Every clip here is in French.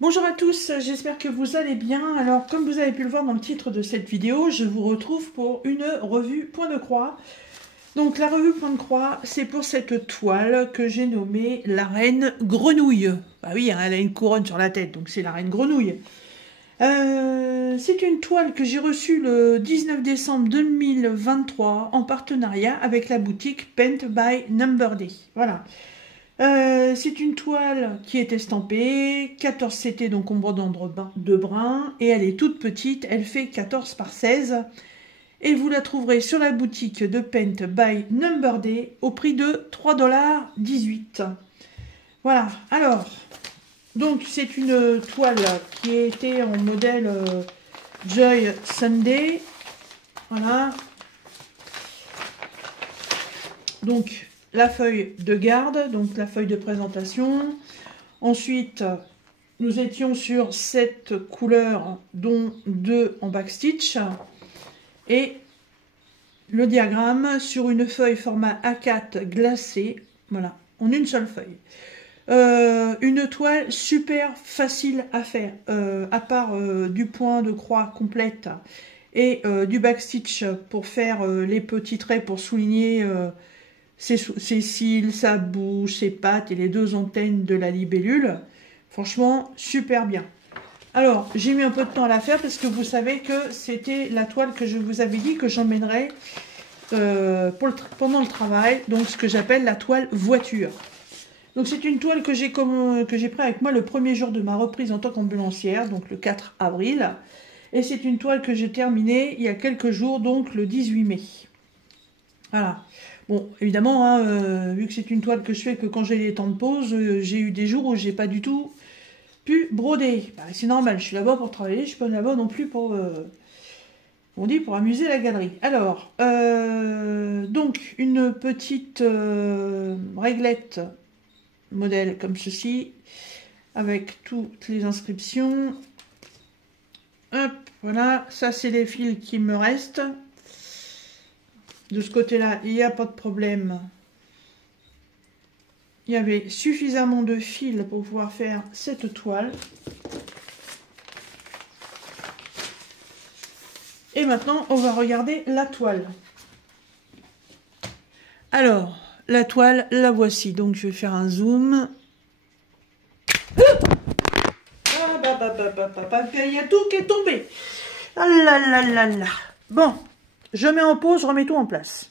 Bonjour à tous, j'espère que vous allez bien. Alors, comme vous avez pu le voir dans le titre de cette vidéo, je vous retrouve pour une revue Point de Croix. Donc, la revue Point de Croix, c'est pour cette toile que j'ai nommée la Reine Grenouille. Bah oui, hein, elle a une couronne sur la tête, donc c'est la Reine Grenouille. C'est une toile que j'ai reçue le 19 décembre 2023 en partenariat avec la boutique Paint by Number Day. Voilà. C'est une toile qui est estampée, 14 CT, donc ombre d'ombre de brun, et elle est toute petite, elle fait 14 par 16. Et vous la trouverez sur la boutique de Paint by Number Day au prix de 3,18 $. Voilà, alors, donc c'est une toile qui était en modèle Joy Sunday. Voilà. Donc, la feuille de garde, donc la feuille de présentation. Ensuite, nous étions sur 7 couleurs, dont 2 en backstitch. Et le diagramme sur une feuille format A4 glacée, voilà, en une seule feuille. Une toile super facile à faire, à part du point de croix complète et du backstitch pour faire les petits traits pour souligner ses cils, sa bouche, ses pattes et les 2 antennes de la libellule. Franchement, super bien. Alors, j'ai mis un peu de temps à la faire parce que vous savez que c'était la toile que je vous avais dit que j'emmènerais pendant le travail, donc ce que j'appelle la toile voiture. Donc c'est une toile que j'ai pris avec moi le premier jour de ma reprise en tant qu'ambulancière, donc le 4 avril. Et c'est une toile que j'ai terminée il y a quelques jours, donc le 18 mai. Voilà. Bon, évidemment, hein, vu que c'est une toile que je fais que quand j'ai les temps de pause, j'ai eu des jours où j'ai pas du tout pu broder. Bah, c'est normal, je suis là-bas pour travailler, je suis pas là-bas non plus pour, on dit, pour amuser la galerie. Alors, donc, une petite réglette modèle comme ceci, avec toutes les inscriptions. Hop, voilà, ça c'est les fils qui me restent. De ce côté-là, il n'y a pas de problème. Il y avait suffisamment de fils pour pouvoir faire cette toile. Et maintenant, on va regarder la toile. Alors, la toile, la voici. Donc, je vais faire un zoom. Il y a tout qui est tombé. Ah là là là là. Bon, je mets en pause, je remets tout en place.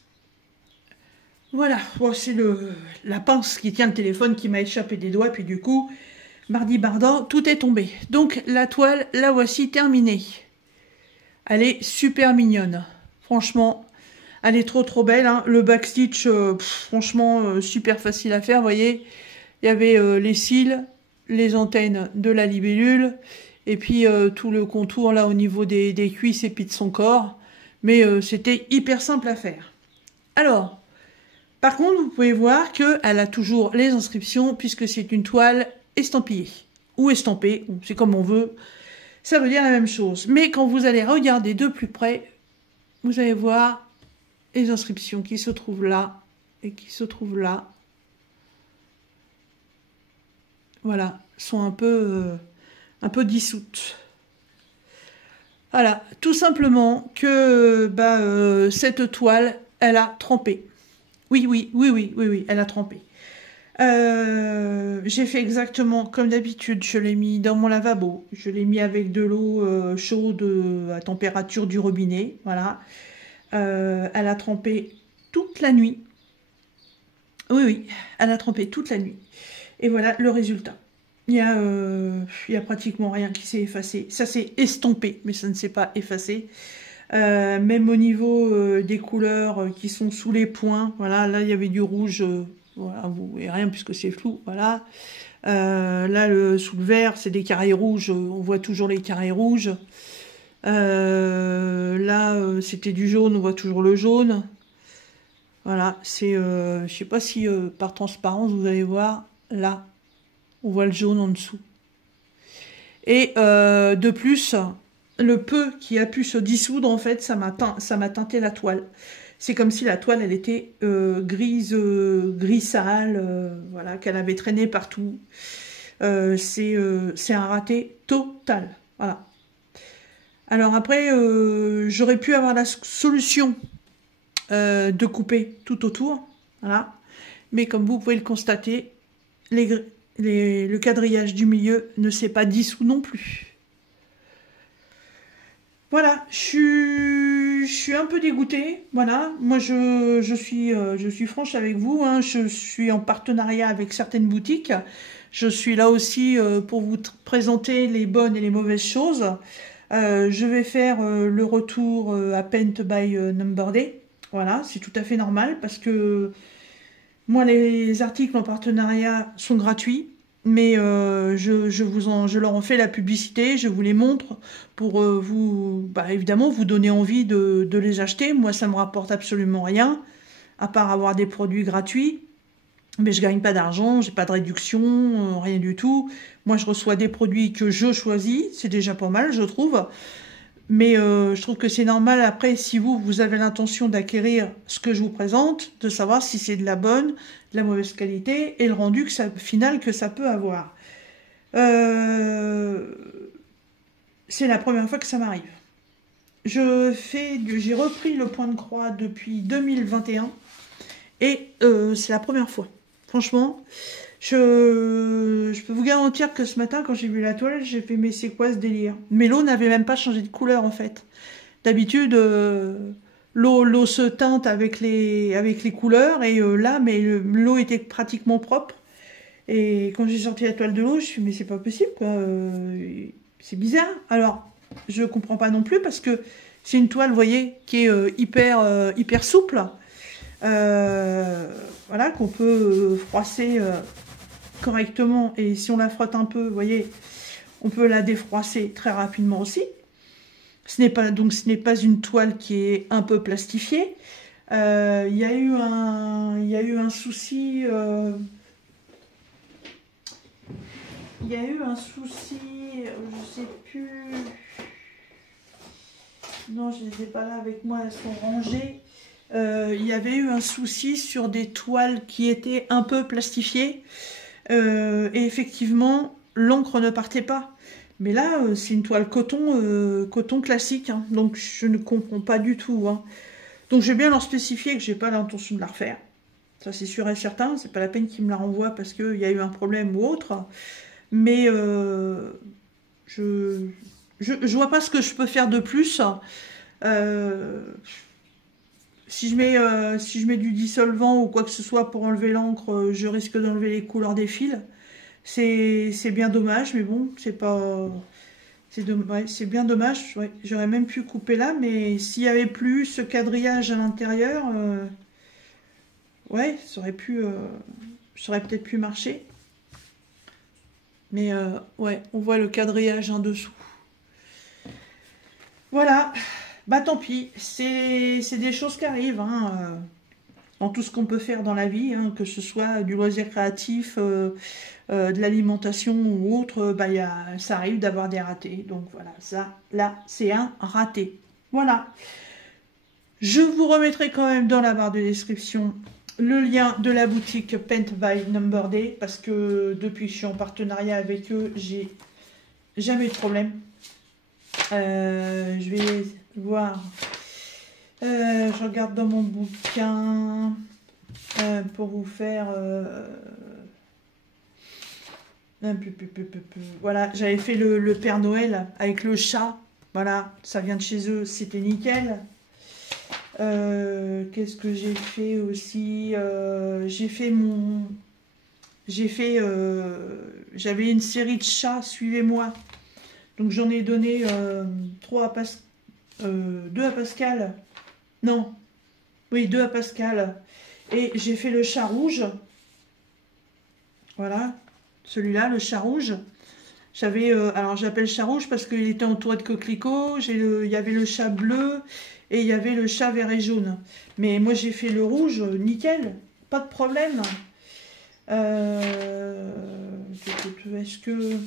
Voilà, bon, c'est la pince qui tient le téléphone qui m'a échappé des doigts, puis du coup, mardi bardant, tout est tombé. Donc, la toile, la voici terminée. Elle est super mignonne. Franchement, elle est trop belle. Hein. Le backstitch, franchement, super facile à faire. Vous voyez, il y avait les cils, les antennes de la libellule, et puis tout le contour là au niveau des cuisses et puis de son corps. Mais c'était hyper simple à faire. Alors, par contre, vous pouvez voir qu'elle a toujours les inscriptions puisque c'est une toile estampillée ou estampée, c'est comme on veut. Ça veut dire la même chose. Mais quand vous allez regarder de plus près, vous allez voir les inscriptions qui se trouvent là et qui se trouvent là. Voilà, sont un peu dissoutes. Voilà, tout simplement que cette toile, elle a trempé. Oui, elle a trempé. J'ai fait exactement comme d'habitude, je l'ai mis dans mon lavabo, je l'ai mis avec de l'eau chaude à température du robinet, voilà. Elle a trempé toute la nuit. Oui, elle a trempé toute la nuit. Et voilà le résultat. Il y a pratiquement rien qui s'est effacé. Ça s'est estompé, mais ça ne s'est pas effacé. Même au niveau des couleurs qui sont sous les points, voilà, là il y avait du rouge, voilà, vous voyez rien puisque c'est flou, voilà. Là sous le vert c'est des carrés rouges, on voit toujours les carrés rouges. Là c'était du jaune, on voit toujours le jaune. Voilà, c'est, je sais pas si par transparence vous allez voir, là on voit le jaune en dessous. Et de plus, le peu qui a pu se dissoudre, en fait, ça m'a teinté la toile. C'est comme si la toile, elle était gris sale, voilà, qu'elle avait traîné partout. c'est un raté total. Voilà. Alors après, j'aurais pu avoir la solution de couper tout autour. Voilà. Mais comme vous pouvez le constater, le quadrillage du milieu ne s'est pas dissous non plus. Voilà, je suis un peu dégoûtée. Voilà, moi je suis franche avec vous, hein. Je suis en partenariat avec certaines boutiques. Je suis là aussi pour vous présenter les bonnes et les mauvaises choses. Je vais faire le retour à Paint by Number Day. Voilà, c'est tout à fait normal parce que moi les articles en partenariat sont gratuits. Mais je leur en fais la publicité, je vous les montre pour évidemment, vous donner envie de les acheter. Moi, ça me rapporte absolument rien, à part avoir des produits gratuits. Mais je gagne pas d'argent, j'ai pas de réduction, rien du tout. Moi, je reçois des produits que je choisis, c'est déjà pas mal, je trouve. Mais je trouve que c'est normal, après, si vous avez l'intention d'acquérir ce que je vous présente, de savoir si c'est de la bonne, de la mauvaise qualité, et le rendu final que ça peut avoir. C'est la première fois que ça m'arrive. J'ai repris le point de croix depuis 2021, et c'est la première fois. Franchement, je peux vous garantir que ce matin, quand j'ai vu la toile, j'ai fait, mais c'est quoi ce délire? Mais l'eau n'avait même pas changé de couleur, en fait. D'habitude, l'eau se teinte avec les couleurs, et là, mais l'eau était pratiquement propre. Et quand j'ai sorti la toile de l'eau, je me suis dit, mais c'est pas possible, quoi. C'est bizarre. Alors, je comprends pas non plus, parce que c'est une toile, vous voyez, qui est hyper souple. Voilà, qu'on peut froisser correctement, et si on la frotte un peu, vous voyez, on peut la défroisser très rapidement aussi. Donc ce n'est pas une toile qui est un peu plastifiée. Il y a eu un souci. Il y a eu un souci, je sais plus. Non, je ne les ai pas là avec moi, elles sont rangées. Il y avait eu un souci sur des toiles qui étaient un peu plastifiées. Et effectivement, l'encre ne partait pas. Mais là, c'est une toile coton classique, hein, donc je ne comprends pas du tout. Hein. Donc je vais bien leur spécifier que je n'ai pas l'intention de la refaire. Ça c'est sûr et certain, c'est pas la peine qu'ils me la renvoient parce qu'il y a eu un problème ou autre. Mais je vois pas ce que je peux faire de plus. Si je mets du dissolvant ou quoi que ce soit pour enlever l'encre, je risque d'enlever les couleurs des fils. C'est bien dommage, mais bon, c'est bien dommage. Ouais, j'aurais même pu couper là, mais s'il n'y avait plus ce quadrillage à l'intérieur, ouais, ça aurait peut-être pu marcher. Mais ouais, on voit le quadrillage en dessous. Voilà, bah tant pis, c'est des choses qui arrivent, hein, dans tout ce qu'on peut faire dans la vie, hein, que ce soit du loisir créatif, de l'alimentation ou autre, bah, ça arrive d'avoir des ratés. Donc voilà, ça, là, c'est un raté. Voilà. Je vous remettrai quand même dans la barre de description le lien de la boutique Paint by Number Day, parce que depuis que je suis en partenariat avec eux, j'ai jamais eu de problème. Je vais voir. Je regarde dans mon bouquin pour vous faire. Voilà, j'avais fait le Père Noël avec le chat. Voilà, ça vient de chez eux, c'était nickel. Qu'est-ce que j'ai fait aussi? J'avais une série de chats, suivez-moi. Donc j'en ai donné 2 à Pascal. Non, oui, 2 à Pascal. Et j'ai fait le chat rouge. Voilà, celui-là, le chat rouge. Alors j'appelle chat rouge parce qu'il était entouré de coquelicots. Il y avait le chat bleu et il y avait le chat vert et jaune. Mais moi j'ai fait le rouge, nickel, pas de problème. Est-ce que...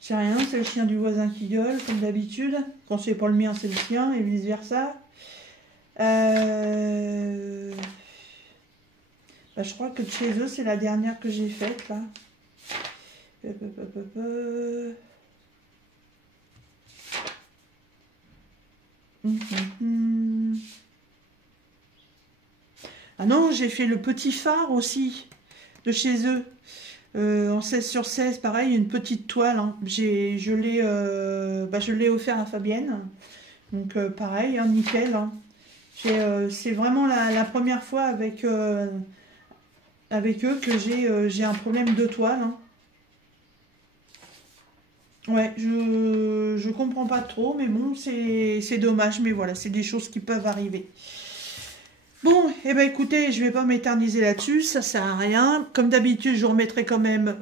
C'est rien, c'est le chien du voisin qui gueule, comme d'habitude. Quand c'est pas le mien, c'est le sien, et vice-versa. Bah, je crois que de chez eux, c'est la dernière que j'ai faite, là. Ah non, j'ai fait le petit phare aussi, de chez eux. En 16 sur 16, pareil, une petite toile. Hein. Je l'ai offert à Fabienne. Donc, pareil, hein, nickel. Hein. C'est vraiment la première fois avec eux que j'ai un problème de toile. Hein. Ouais, je comprends pas trop, mais bon, c'est dommage. Mais voilà, c'est des choses qui peuvent arriver. Bon, eh ben écoutez, je vais pas m'éterniser là-dessus, ça sert à rien. Comme d'habitude, je vous remettrai quand même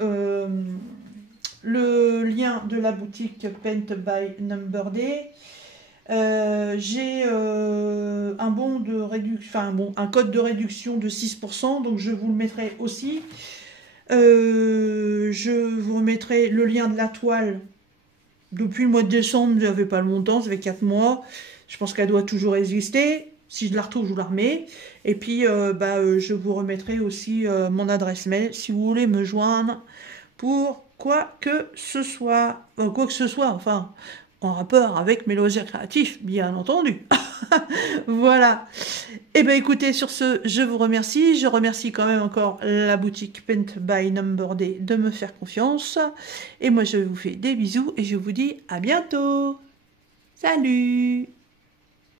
le lien de la boutique Paint by Number Day. J'ai un bon de réduction, enfin un code de réduction de 6%, donc je vous le mettrai aussi. Je vous remettrai le lien de la toile. Depuis le mois de décembre, je n'avais pas le montant, ça fait 4 mois. Je pense qu'elle doit toujours exister. Si je la retrouve, je vous la remets. Et puis, je vous remettrai aussi mon adresse mail si vous voulez me joindre pour quoi que ce soit. Enfin, en rapport avec mes loisirs créatifs, bien entendu. Voilà. Et bien, écoutez, sur ce, je vous remercie. Je remercie quand même encore la boutique Paint by Number Day de me faire confiance. Et moi, je vous fais des bisous et je vous dis à bientôt. Salut!